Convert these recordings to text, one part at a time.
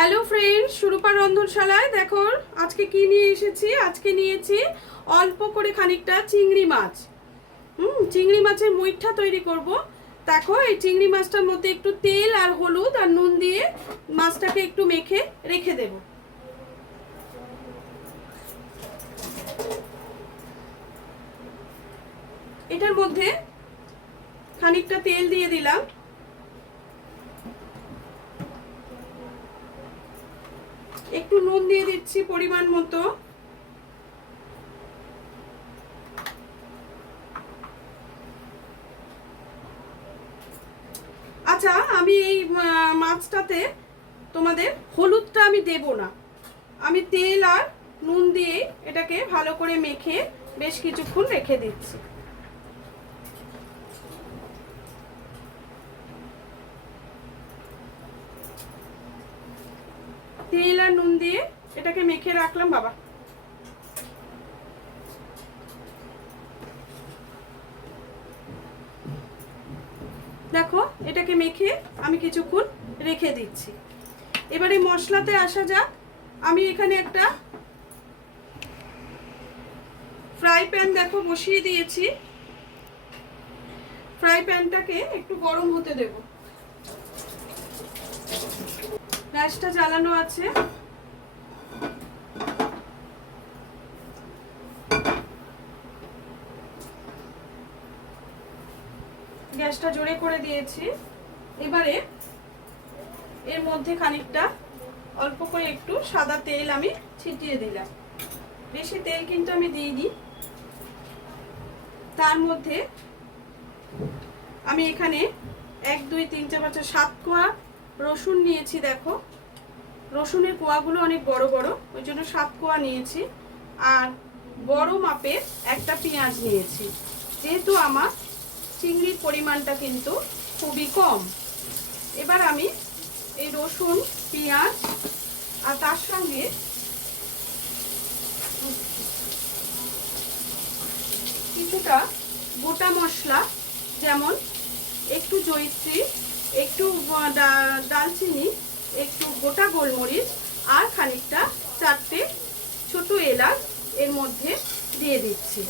Hello friends, Surupa রন্ধনশালায় দেখো আজকে কি নিয়ে এসেছি। আজকে নিয়েছি অল্প করে খানিকটা চিংড়ি মাছ। চিংড়ি মাছের মুইঠা তৈরি করব। দেখো এই চিংড়ি মাছটার মধ্যে একটু তেল আর হলুদ আর নুন দিয়ে মাছটাকে একটু মেখে রেখে দেব। এটার মধ্যে খানিকটা তেল দিয়ে দিলাম, একটু নুন দিয়ে দিচ্ছি পরিমাণ মতো, আচ্ছা আমি এই মাছটাতে তোমাদের হলুদটা আমি দেব না, আমি তেল আর নুন দিয়ে এটাকে ভালো করে মেখে বেশ কিছুক্ষণ রেখে দিচ্ছি। তেল আর নুন দিয়ে এটাকে মেখে রাখলাম বাবা। দেখো এটাকে মেখে আমি কিছুক্ষণ রেখে দিচ্ছি। এবারে মশলাতে আসা যাক। আমি এখানে একটা ফ্রাই প্যান দেখো বসিয়ে দিয়েছি। ফ্রাই প্যানটাকে একটু গরম হতে দেব। গ্যাসটা জ্বালানো আছে। গ্যাসটা জোরে করে দিয়েছি। এবারে এর মধ্যে খানিকটা অল্প করে একটু সাদা তেল আমি ছিটিয়ে দিলাম, বেশি তেল কিন্তু আমি দিইনি। তার মধ্যে আমি এখানে 1 2 3 4 5 7 কোয়া রসুন নিয়েছি। দেখো রসুনের কোয়াগুলো অনেক বড় বড়, ওই জন্য 7 কোয়া নিয়েছি। আর বড় মাপের একটা পেঁয়াজ নিয়েছি, যেহেতু আমার চিংড়ির পরিমাণটা কিন্তু খুবই কম। এবার আমি এই রসুন, পেঁয়াজ আর তার সঙ্গে কিছুটা গোটা মশলা, যেমন একটু জয়িত্রী, একটু দালচিনি, একটু গোটা গোলমরিচ আর খানিকটা 4টে ছোট এলাচ এর মধ্যে দিয়ে দিচ্ছি।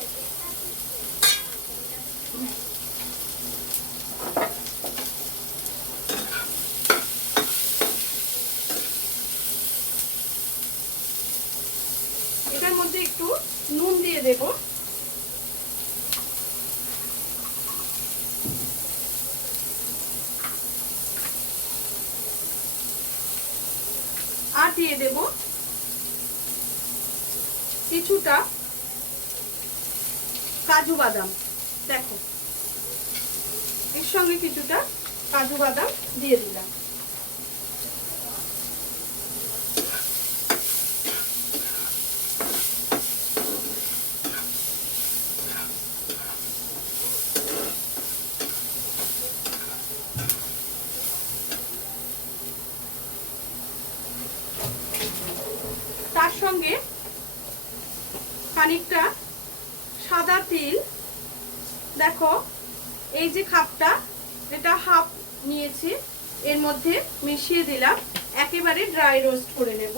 এটার মধ্যে একটু নুন দিয়ে দেব। আর দিয়ে দেব কিছুটা কাজু বাদাম। দেখো এর সঙ্গে কিছুটা কাজু বাদাম দিয়ে দিলাম। তার সঙ্গে খানিকটা সাদা তিল, দেখো এই যে খাপটা, এটা হাফ নিয়েছি, এর মধ্যে মিশিয়ে দিলাম। একেবারে ড্রাই রোস্ট করে নেব।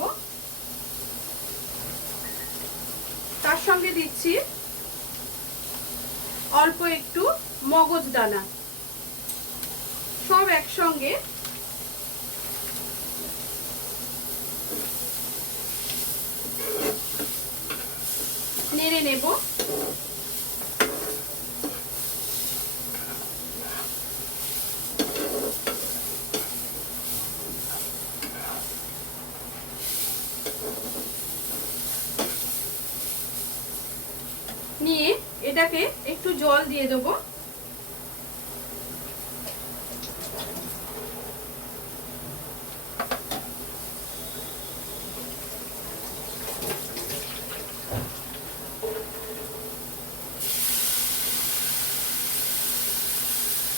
তার সঙ্গে দিচ্ছি অল্প একটু মগজ দানা। সব একসঙ্গে নেড়ে নেব। নিয়ে এটাকে একটু জল দিয়ে দেবো।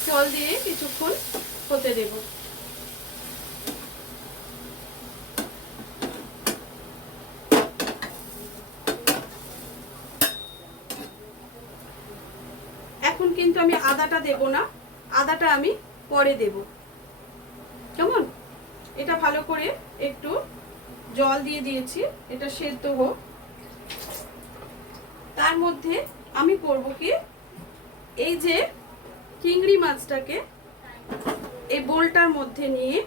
জল দিয়ে কিছুক্ষণ হতে দেব। এখন কিন্তু আমি আদাটা দেব না, আদাটা আমি পরে দেব, কেমন? এটা ভালো করে একটু জল দিয়ে দিয়েছি, এটা সেদ্ধ হোক। তার মধ্যে আমি করব কি, এই যে চিংড়ি মাছটাকে এই বোলটার মধ্যে নিয়ে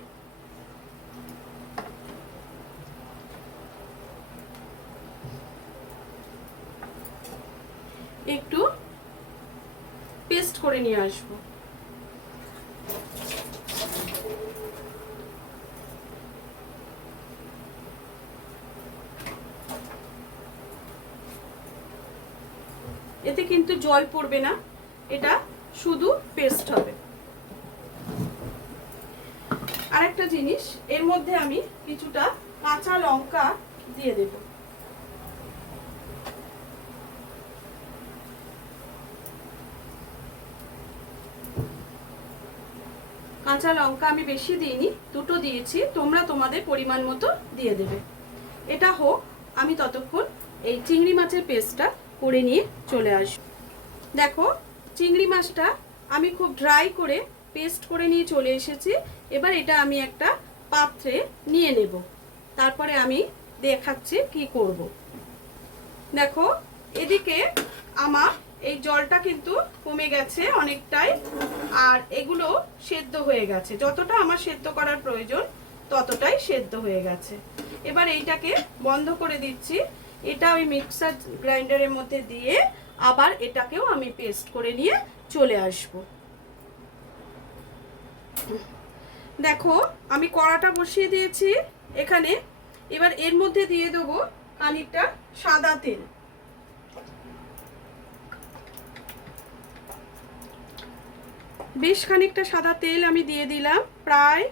একটু পেস্ট করে নিয়ে আসবো। এতে কিন্তু জল পড়বে না, এটা শুধু পেস্ট হবে। আরেকটা জিনিস, এর মধ্যে আমি কিছুটা কাঁচা লঙ্কা দিয়ে দেব। কাঁচা লঙ্কা আমি বেশি দিইনি, দুটো দিয়েছি, তোমরা তোমাদের পরিমাণ মতো দিয়ে দেবে। এটা হোক, আমি ততক্ষণ এই চিংড়ি মাছের পেস্টটা করে নিয়ে চলে আসব। দেখো চিংড়ি মাছটা আমি খুব ড্রাই করে পেস্ট করে নিয়ে চলে এসেছি। এবার এটা আমি একটা পাত্রে নিয়ে নেব, তারপরে আমি দেখাচ্ছি কি করব। দেখো এদিকে আমার এই জলটা কিন্তু কমে গেছে অনেকটাই, আর এগুলো সেদ্ধ হয়ে গেছে। যতটা আমার সেদ্ধ করার প্রয়োজন ততটাই সেদ্ধ হয়ে গেছে। এবার এইটাকে বন্ধ করে দিচ্ছি। এটা ওই মিক্সার গ্রাইন্ডারের মধ্যে দিয়ে আবার এটাকেও আমি পেস্ট করে নিয়ে চলে আসব। দেখো আমি কড়াটা বসিয়ে দিয়েছি এখানে। এবার এর মধ্যে দিয়ে দেবো খানিকটা সাদা তেল। বেশ খানিকটা সাদা তেল আমি দিয়ে দিলাম, প্রায়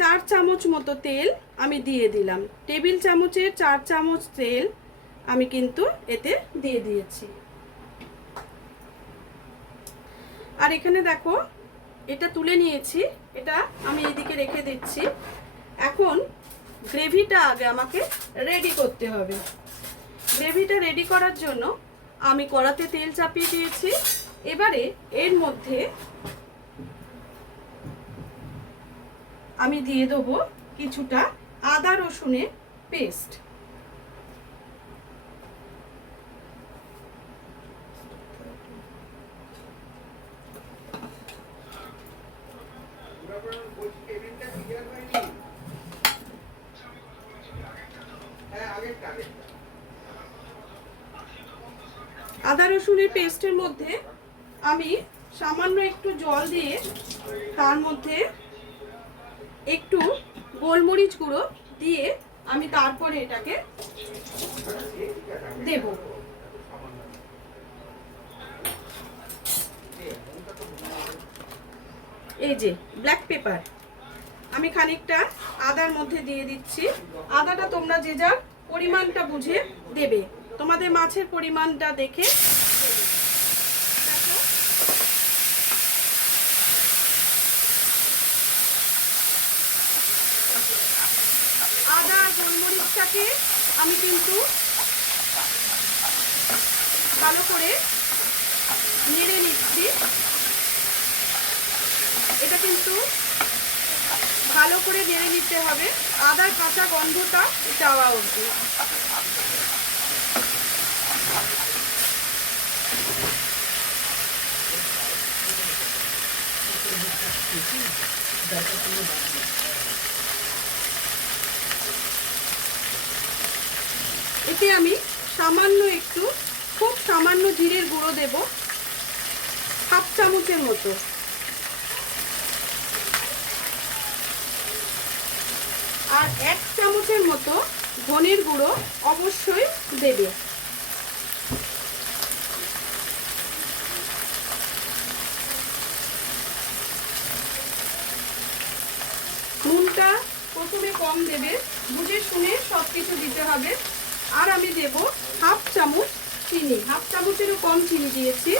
4 চামচ মতো তেল আমি দিয়ে দিলাম। টেবিল চামচের 4 চামচ তেল আমি কিন্তু এতে দিয়ে দিয়েছি। আর এখানে দেখো এটা তুলে নিয়েছি, এটা আমি এদিকে রেখে দিচ্ছি। এখন গ্রেভিটা আগে আমাকে রেডি করতে হবে। গ্রেভিটা রেডি করার জন্য আমি কড়াতে তেল চাপিয়ে দিয়েছি। এবারে এর মধ্যে আমি দিয়ে দেবো কিছুটা আদা রসুনের পেস্ট। আদা রসুনের পেস্টের মধ্যে আমি সামান্য একটু জল দিয়ে তার মধ্যে একটু গোলমরিচ গুঁড়ো দিয়ে আমি তারপরে এটাকে দেব। এই যে ব্ল্যাক পেপার আমি খানিকটা আদার মধ্যে দিয়ে দিচ্ছি। আদাটা তোমরা যে যার পরিমাণটা বুঝে দেবে, তোমাদের মাছের পরিমাণটা দেখে। আদা গোলমরিচটাকে আমি কিন্তু ভালো করে নেড়ে নিচ্ছি। এটা কিন্তু ভালো করে নেড়ে নিতে হবে, আদার কাঁচা গন্ধটা যাওয়া অবধি। এতে আমি সামান্য একটু, খুব সামান্য জিরের গুঁড়ো দেব, 1/2 চামচের মতো। আর 1 চামচের মতো ধনের গুঁড়ো অবশ্যই দেবে। নুনটা প্রথমে কম দেবে, বুঝে শুনে সবকিছু দিতে হবে। আর আমি দেব 1/2 চামচ চিনি, 1/2 চামচেরও কম চিনি দিয়েছি।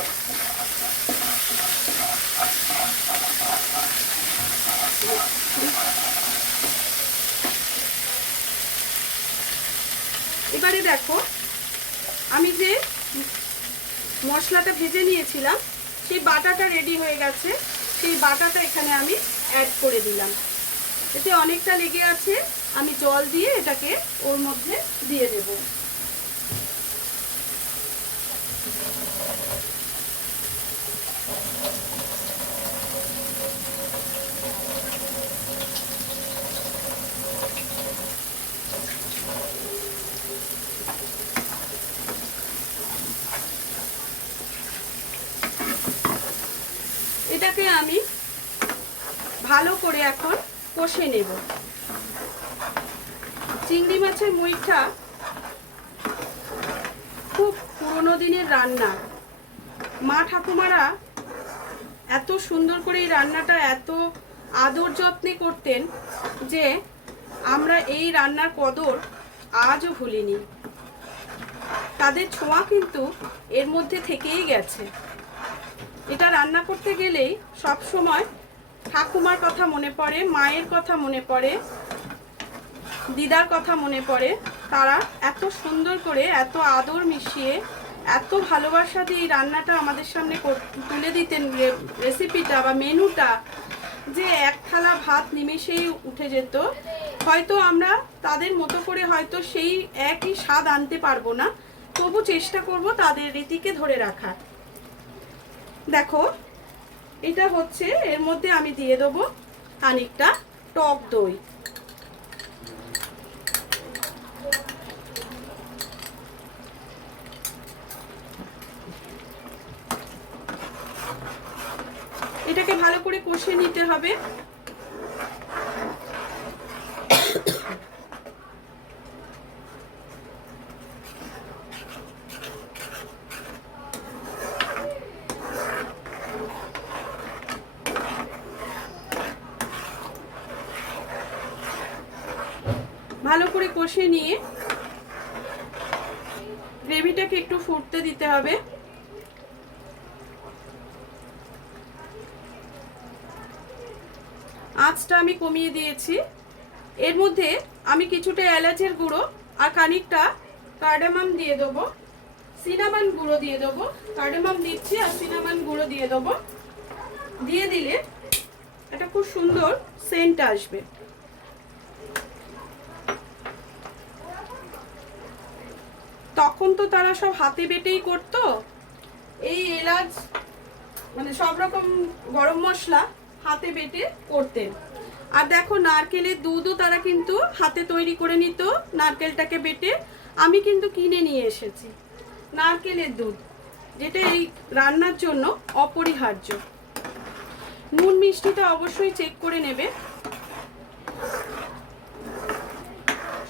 এবারে দেখো আমি যে মশলাটা ভেজে নিয়েছিলাম সেই বাটাটা রেডি হয়ে গেছে। সেই বাটাটা এখানে আমি অ্যাড করে দিলাম। এতে অনেকটা লেগে আছে, আমি জল দিয়ে এটাকে ওর মধ্যে দিয়ে দেব। এটাকে আমি ভালো করে এখন কষে নেব। চিংড়ি মাছের মুইঠা খুব পুরনো দিনের রান্না। মা ঠাকুমারা এত সুন্দর করে এই রান্নাটা এত আদর যত্নে করতেন যে আমরা এই রান্নার কদর আজও ভুলিনি। তাদের ছোঁয়া কিন্তু এর মধ্যে থেকেই গেছে। এটা রান্না করতে গেলেই সব সময় ঠাকুমার কথা মনে পড়ে, মায়ের কথা মনে পড়ে, দিদার কথা মনে পড়ে। তারা এত সুন্দর করে, এত আদর মিশিয়ে, এত ভালোবাসা দিয়ে এই রান্নাটা আমাদের সামনে তুলে দিতেন। রেসিপিটা বা মেনুটা যে এক থালা ভাত নিমেষেই উঠে যেত। হয়তো আমরা তাদের মতো করে হয়তো সেই একই স্বাদ আনতে পারবো না, তবু চেষ্টা করব তাদের রীতিকে ধরে রাখার। দেখো এটা হচ্ছে, এর মধ্যে আমি দিয়ে দেবো খানিকটা টক দই। এটাকে ভালো করে কষে নিতে হবে। ভালো করে কষে নিয়ে গ্রেভিটাকে একটু ফুটতে দিতে হবে। আঁচটা আমি কমিয়ে দিয়েছি। এর মধ্যে আমি কিছুটা এলাচের গুঁড়ো আর খানিকটা কার্ডামাম দিয়ে দেবো, সিনামন গুঁড়ো দিয়ে দেবো। কার্ডামাম দিচ্ছি আর সিনামন গুঁড়ো দিয়ে দেবো। দিয়ে দিলে এটা খুব সুন্দর সেন্ট আসবে। তখন তো তারা সব হাতে বেটেই করতো। এই এলাচ মানে সব রকম গরম মশলা হাতে বেটে করতেন। আর দেখো নারকেলের দুধও তারা কিন্তু হাতে তৈরি করে নিত, নারকেলটাকে বেটে। আমি কিন্তু কিনে নিয়ে এসেছি নারকেলের দুধ, যেটা এই রান্নার জন্য অপরিহার্য। নুন মিষ্টিটা অবশ্যই চেক করে নেবে।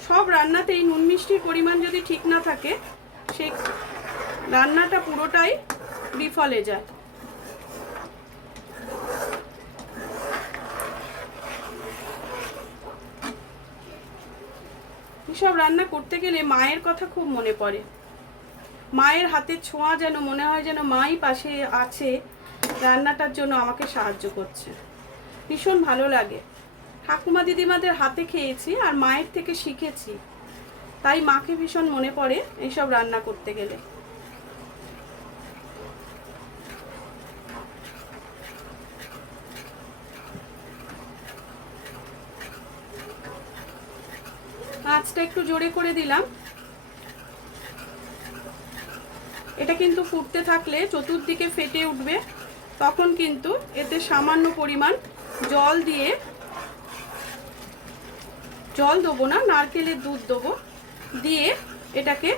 সব রান্নাতেই নুন মিষ্টির পরিমাণ যদি ঠিক না থাকে, সেই রান্নাটা পুরোটাই বিফলে যায়। এসব রান্না করতে গেলে মায়ের কথা খুব মনে পড়ে। মায়ের হাতের ছোঁয়া যেন মনে হয় যেন মাই পাশে আছে, রান্নাটার জন্য আমাকে সাহায্য করছে। ভীষণ ভালো লাগে। ঠাকুমা দিদিমাদের হাতে খেয়েছি আর মায়ের থেকে শিখেছি, তাই মাকে ভীষণ মনে পড়ে এইসব রান্না করতে গেলে। আঁচটা একটু জোরে করে দিলাম। এটা কিন্তু ফুটতে থাকলে চতুর্দিকে ফেটে উঠবে, তখন কিন্তু এতে সামান্য পরিমাণ জল দিয়ে, জল দেবো না, নারকেলের দুধ দেবো, দিয়ে এটাকে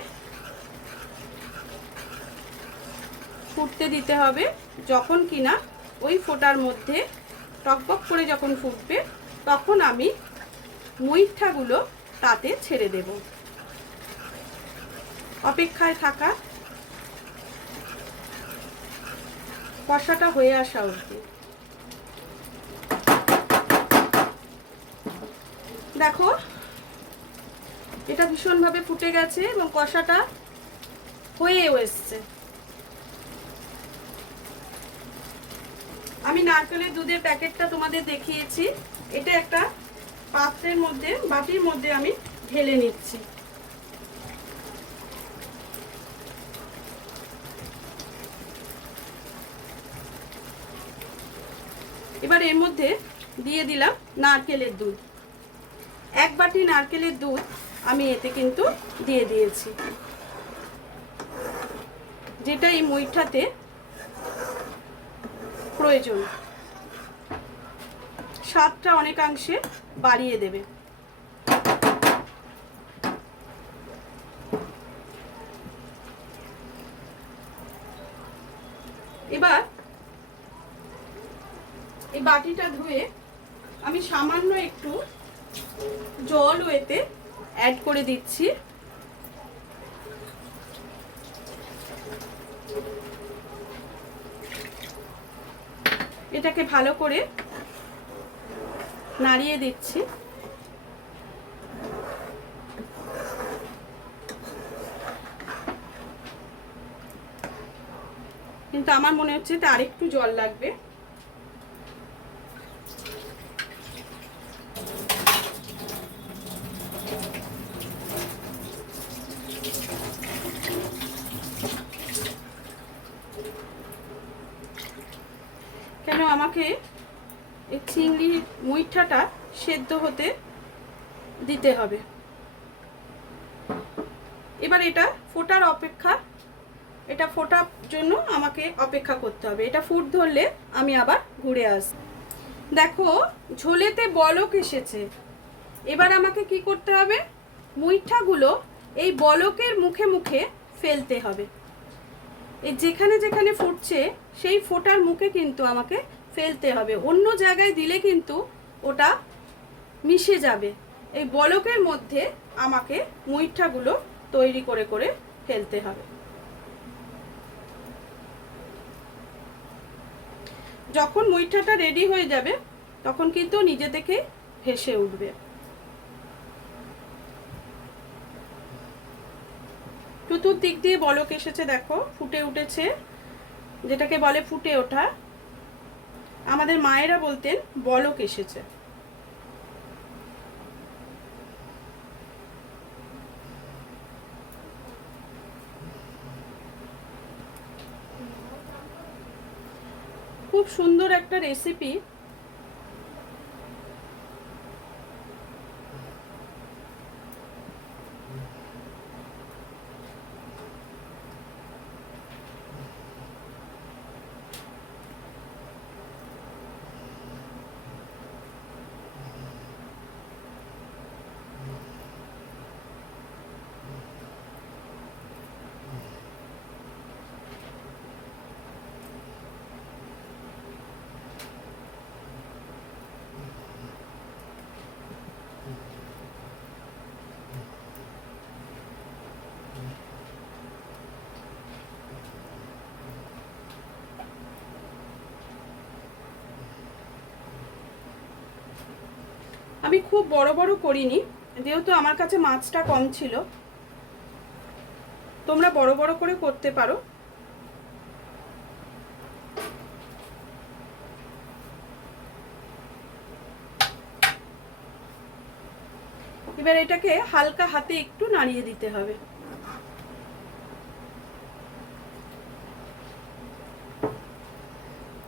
ফুটতে দিতে হবে। যখন কিনা ওই ফোটার মধ্যে টকবক করে যখন ফুটবে, তখন আমি মুইঠাগুলো তাতে ছেড়ে দেব। অপেক্ষায় থাকা, কষাটা হয়ে আসা অবধি। দেখো এটা ভীষণভাবে ফুটে গেছে এবং কষাটা হয়েও এসছে। আমি নারকেলের দুধের প্যাকেটটা তোমাদের দেখিয়েছি। এটা একটা পাত্রের মধ্যে, বাটির মধ্যে আমি ঢেলে নিচ্ছি। এবার এর মধ্যে দিয়ে দিলাম নারকেলের দুধ। 1 বাটি নারকেলের দুধ আমি এতে কিন্তু দিয়ে দিয়েছি, যেটা এই মুইঠাতে প্রয়োজন, স্বাদটা অনেকাংশে বাড়িয়ে দেবে। এবার এই বাটিটা ধুয়ে আমি সামান্য একটু জল এতে অ্যাড করে দিচ্ছি। এটাকে ভালো করে নাড়িয়ে দিচ্ছি। কিন্তু আমার মনে হচ্ছে যে আরেকটু জল লাগবে। কেন আমাকে এই চিংড়ি মুইঠাটা সেদ্ধ হতে দিতে হবে। এবার এটা ফোটার অপেক্ষা, এটা ফোটার জন্য আমাকে অপেক্ষা করতে হবে। এটা ফুট ধরলে আমি আবার ঘুরে আসব। দেখো ঝোলেতে বলক এসেছে। এবার আমাকে কি করতে হবে, মুইঠাগুলো এই বলকের মুখে মুখে ফেলতে হবে। এই যেখানে যেখানে ফুটছে সেই ফোটার মুখে কিন্তু আমাকে ফেলতে হবে, অন্য জায়গায় দিলে কিন্তু ওটা মিশে যাবে। এই বলকের মধ্যে আমাকে মুইঠাগুলো তৈরি করে করে ফেলতে হবে। যখন মুইঠাটা রেডি হয়ে যাবে তখন কিন্তু নিজে থেকে ভেসে উঠবে। চতুর্দিক দিয়ে বলক এসেছে, দেখো ফুটে উঠেছে, যেটাকে বলে ফুটে ওঠা। আমাদের মায়েরা বলতেন বলক এসেছে। খুব সুন্দর একটা রেসিপি। আমি খুব বড় বড় করিনি, যেহেতু আমার কাছে মাছটা কম ছিল। তোমরা বড় বড় করে করতে পারো। এবার এটাকে হালকা হাতে একটু নাড়িয়ে দিতে হবে।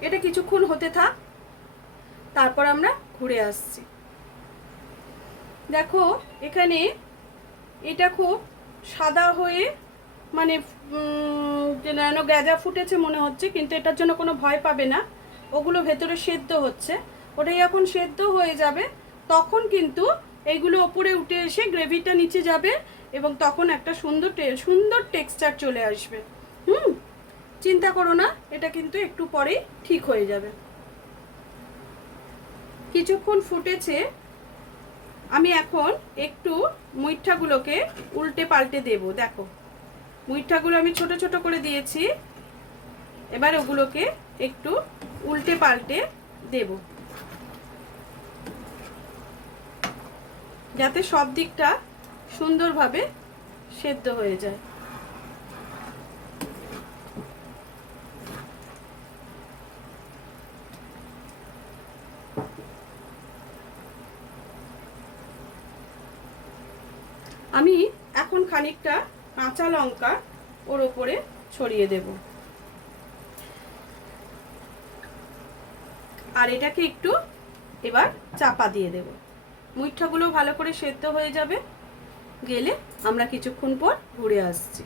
এটা কিছুক্ষণ হতে থাক, তারপর আমরা ঘুরে আসছি। দেখো এখানে এটা খুব সাদা হয়ে মানে যেন গ্যাজা ফুটেছে মনে হচ্ছে, কিন্তু এটার জন্য কোনো ভয় পাবে না। ওগুলো ভেতরে সেদ্ধ হচ্ছে, ওটাই এখন সেদ্ধ হয়ে যাবে। তখন কিন্তু এইগুলো ওপরে উঠে এসে গ্রেভিটা নিচে যাবে এবং তখন একটা সুন্দর টেক্সচার চলে আসবে। চিন্তা করো না, এটা কিন্তু একটু পরেই ঠিক হয়ে যাবে। কিছুক্ষণ ফুটেছে, আমি এখন একটু মুইঠাগুলোকে উল্টে পাল্টে দেব। দেখো মুইঠাগুলো আমি ছোট ছোট করে দিয়েছি, এবার ওগুলোকে একটু উল্টে পাল্টে দেব, যাতে সব দিকটা সুন্দরভাবে সেদ্ধ হয়ে যায়। আমি এখন খানিকটা কাঁচা লঙ্কা ওর উপরে ছড়িয়ে দেব, আর এটাকে একটু এবার চাপা দিয়ে দেব। মুইঠাগুলো ভালো করে সেদ্ধ হয়ে যাবে, গেলে আমরা কিছুক্ষণ পর ঘুরে আসছি।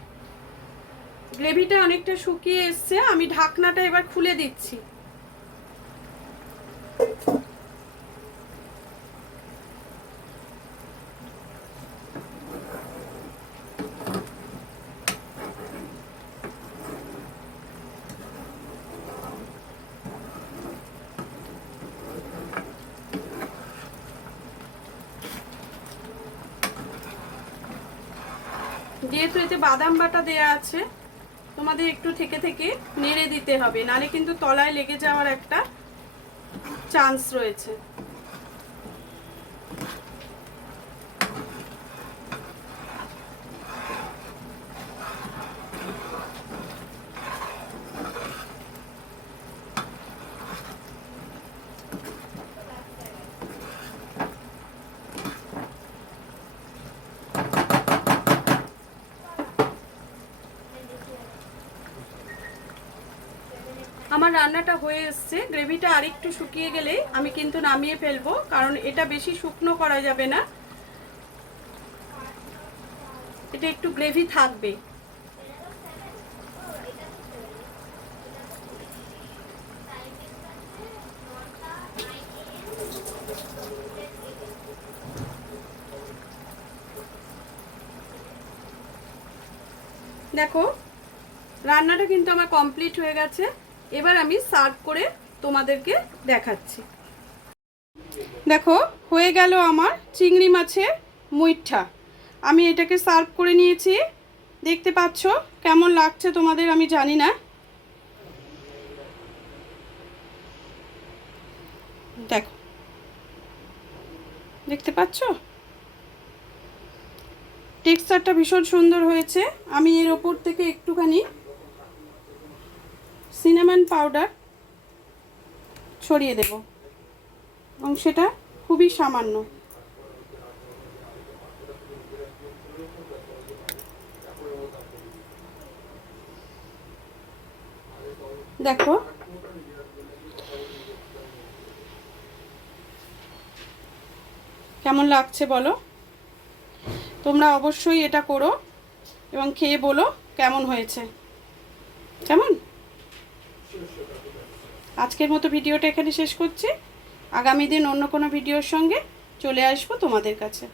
গ্রেভিটা অনেকটা শুকিয়ে এসছে, আমি ঢাকনাটা এবার খুলে দিচ্ছি। যেহেতু এতে বাদাম বাটা দেয়া আছে, তোমাদের একটু থেকে থেকে নেড়ে দিতে হবে, নালে কিন্তু তলায় লেগে যাওয়ার একটা চান্স রয়েছে। আমার রান্নাটা হয়ে এসছে, গ্রেভিটা আরেকটু শুকিয়ে গেলে আমি কিন্তু নামিয়ে ফেলবো, কারণ এটা বেশি শুকনো করা যাবে না, এটা একটু গ্রেভি থাকবে। দেখো রান্নাটা কিন্তু আমার কমপ্লিট হয়ে গেছে, এবার আমি সার্ভ করে তোমাদেরকে দেখাচ্ছি। দেখো হয়ে গেল আমার চিংড়ি মাছের মুইঠা, আমি এটাকে সার্ভ করে নিয়েছি। দেখতে পাচ্ছ কেমন লাগছে তোমাদের আমি জানি না। দেখো দেখতে পাচ্ছ টেক্সচারটা ভীষণ সুন্দর হয়েছে। আমি এর ওপর থেকে একটুখানি সিনামন পাউডার ছড়িয়ে দেব, এবং সেটা খুবই সামান্য। দেখো কেমন লাগছে বলো, তোমরা অবশ্যই এটা করো এবং খেয়ে বলো কেমন হয়েছে। কেমন? আজকের মতো ভিডিওটা এখানে শেষ করছি, আগামী দিন অন্য কোনো ভিডিওর সঙ্গে চলে আসবো তোমাদের কাছে।